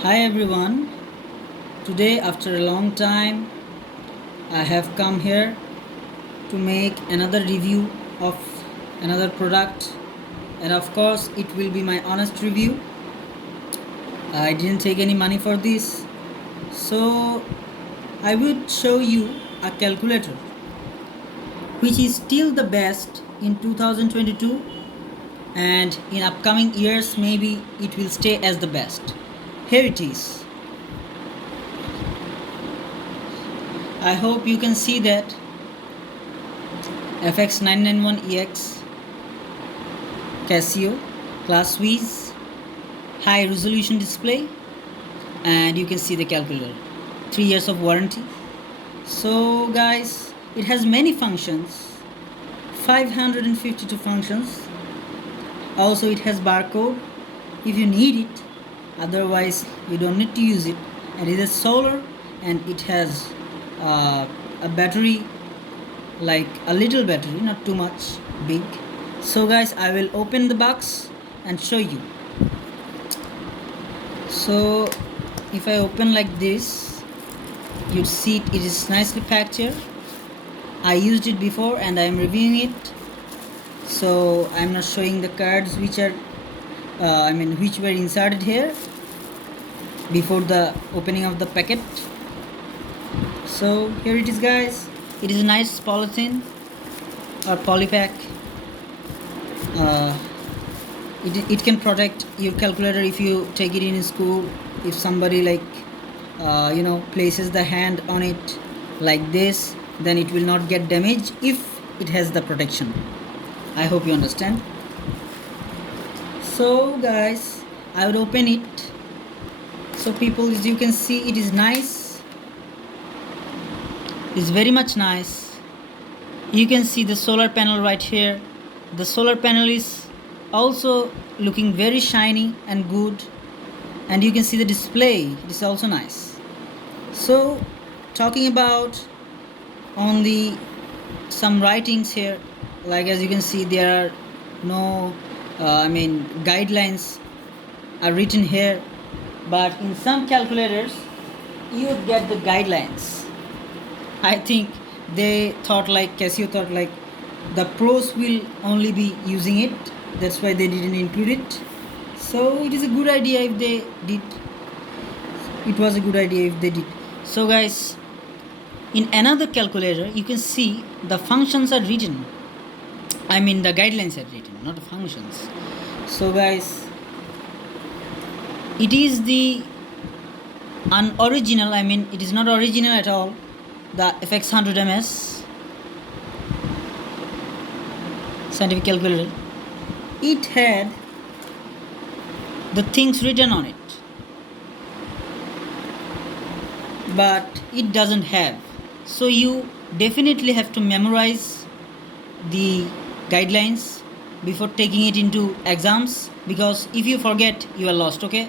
Hi everyone. Today, after a long time, I have come here to make another review of another product, and of course, it will be my honest review. I didn't take any money for this, so I would show you a calculator which is still the best in 2022, and in upcoming years, maybe it will stay as the best. Here it is. I hope you can see that FX991EX Casio class V's high resolution display, and you can see the calculator, 3 years of warranty. So guys, it has many functions, 552 functions. Also it has barcode if you need it, otherwise you don't need to use it. And it is solar, and it has a battery, like a little battery, not too much big. So guys, I will open the box and show you. So if I open like this, you see it is nicely packed here. I used it before and I am reviewing it, so I'm not showing the cards which are which were inserted here before the opening of the packet. So here it is guys. It is a nice polythene or polypack. It can protect your calculator if you take it in school. If somebody places the hand on it like this, then it will not get damaged if it has the protection. I hope you understand. So guys, I would open it. So people, as you can see, it is nice. It's very much nice. You can see the solar panel right here. The solar panel is also looking very shiny and good, and you can see the display, it is also nice. So talking about only some writings here, like as you can see, there are no guidelines are written here, but in some calculators you would get the guidelines. I think they thought, like Casio thought, like the pros will only be using it, that's why they didn't include it. So it is a good idea if they did. It was a good idea if they did. So guys, in another calculator you can see the functions are written. The guidelines are written, not the functions. So guys, it is the unoriginal, it is not original at all, the FX100MS scientific calculator. It had the things written on it, but it doesn't have. So you definitely have to memorize the guidelines before taking it into exams, because if you forget, you are lost. Okay,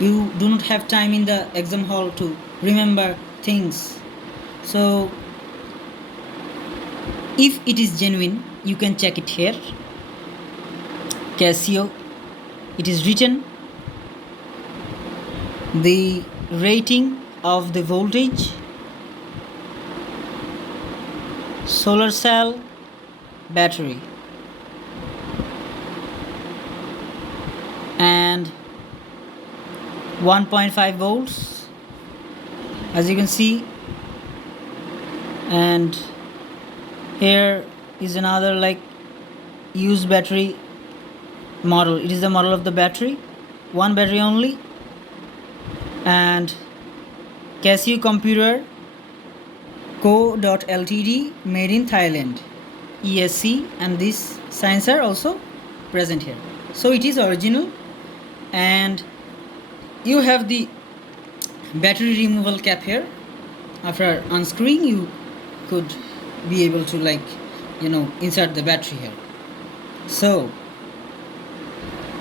you do not have time in the exam hall to remember things. So if it is genuine, you can check it here. Casio, it is written the rating of the voltage, solar cell, battery, and 1.5 volts, as you can see. And here is another used battery model. It is the model of the battery, one battery only. And Casio computer co.ltd, made in Thailand, ESC, and these signs are also present here. So it is original, and you have the battery removal cap here. After unscrewing, you could be able to insert the battery here. So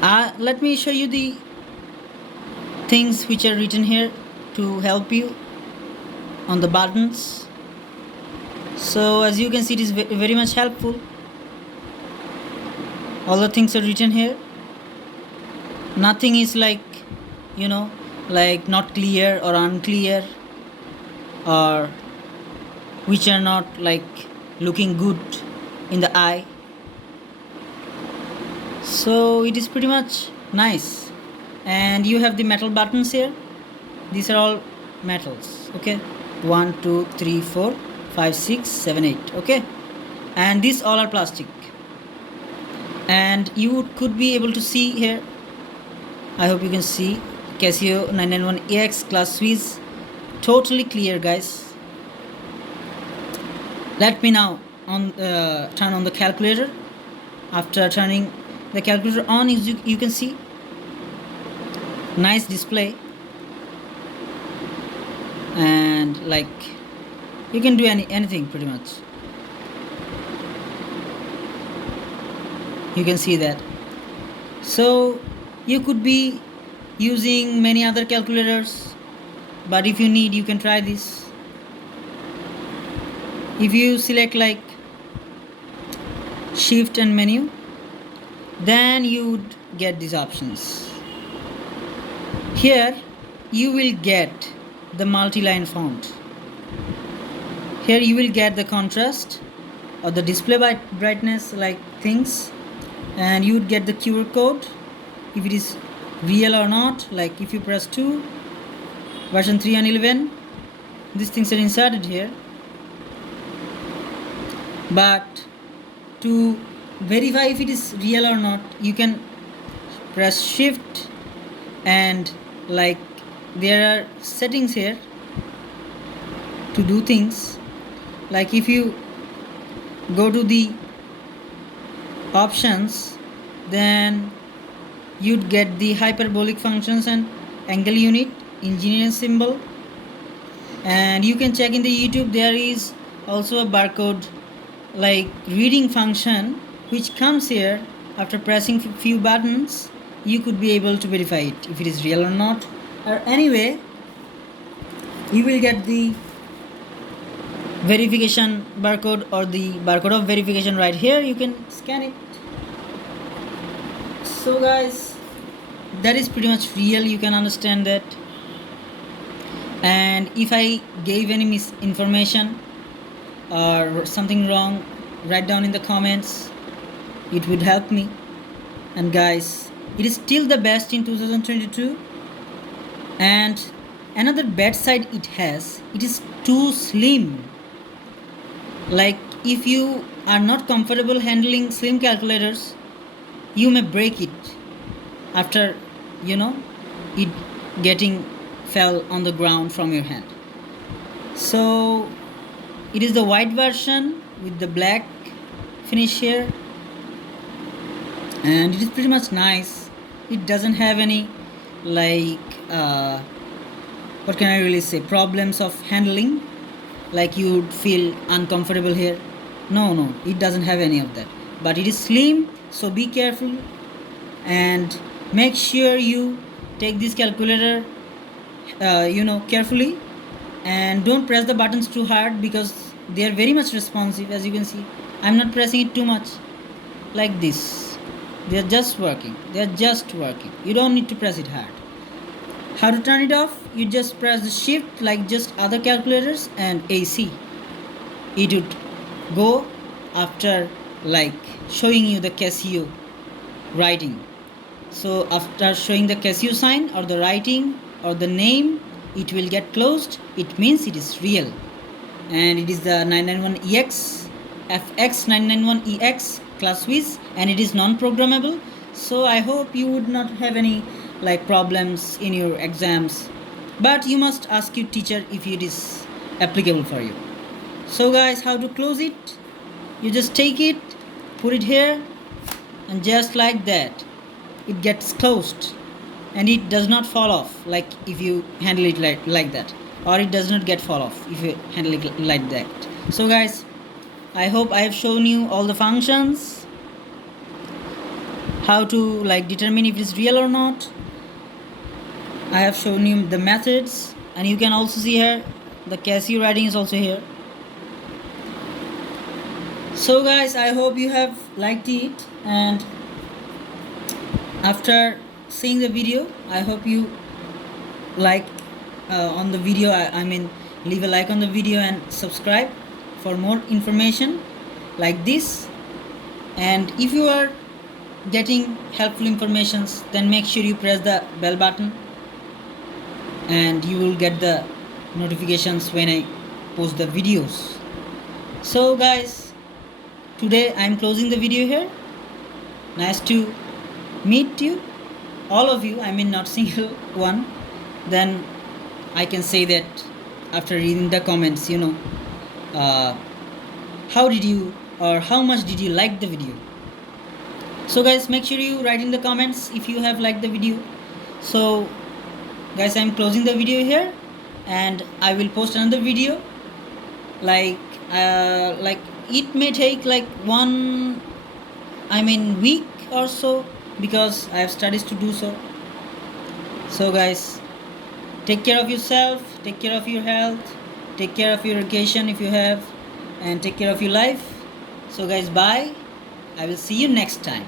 let me show you the things which are written here to help you on the buttons. So as you can see, it is very much helpful. All the things are written here. Nothing is you know, like not clear or unclear, or which are not like looking good in the eye. So it is pretty much nice. And you have the metal buttons here. These are all metals, okay? 1 2 3 4 5 6 7 8, okay? And these all are plastic. And you could be able to see here, I hope you can see, Casio 991EX class Swiss, totally clear, guys. Let me now turn on the calculator. After turning the calculator on, you can see nice display, and like you can do anything pretty much. You can see that. So you could be using many other calculators, but if you need, you can try this. If you select like shift and menu, then you would get these options. Here you will get the multi-line font. Here you will get the contrast or the display brightness like things, and you would get the QR code if it is real or not. Like if you press 2, version 3 and 11, these things are inserted here. But to verify if it is real or not, you can press shift, and like there are settings here to do things. Like if you go to the options, then you'd get the hyperbolic functions and angle unit, engineering symbol, and you can check in the YouTube. There is also a barcode like reading function which comes here. After pressing few buttons, you could be able to verify it if it is real or not. Or anyway, you will get the verification barcode or the barcode of verification right here. You can scan it. So guys, that is pretty much real. You can understand that. And if I gave any misinformation or something wrong, write down in the comments. It would help me. And guys, it is still the best in 2022. And another bad side it has, it is too slim. Like if you are not comfortable handling slim calculators, you may break it after it getting fell on the ground from your hand. So it is the white version with the black finish here, and it is pretty much nice. It doesn't have any like what can I really say, problems of handling, like you would feel uncomfortable here. No, it doesn't have any of that. But it is slim, so be careful and make sure you take this calculator carefully, and don't press the buttons too hard because they are very much responsive. As you can see, I'm not pressing it too much like this. They are just working. You don't need to press it hard. How to turn it off? You just press the shift like just other calculators and AC. It would go after like showing you the Casio writing. So after showing the Casio sign or the writing or the name, it will get closed. It means it is real. And it is the 991EX FX 991EX class Swiss, and it is non-programmable. So I hope you would not have any like problems in your exams, but you must ask your teacher if it is applicable for you. So guys, how to close it? You just take it, put it here, and just like that it gets closed, and it does not fall off like if you handle it like that, or it does not get fall off if you handle it like that. So guys, I hope I have shown you all the functions, how to like determine if it is real or not. I have shown you the methods, and you can also see here the Casio writing is also here. So guys, I hope you have liked it, and after seeing the video, I hope you like on the video. I mean, leave a like on the video and subscribe for more information like this. And if you are getting helpful informations, then make sure you press the bell button and you will get the notifications when I post the videos. So guys, today I am closing the video here. Nice to meet you, all of you. I mean, not single one. Then I can say that after reading the comments, how did you or how much did you like the video? So guys, make sure you write in the comments if you have liked the video. So guys, I'm closing the video here and I will post another video. Like it may take like week or so, because I have studies to do so. So guys, take care of yourself, take care of your health, take care of your education if you have, and take care of your life. So guys, bye. I will see you next time.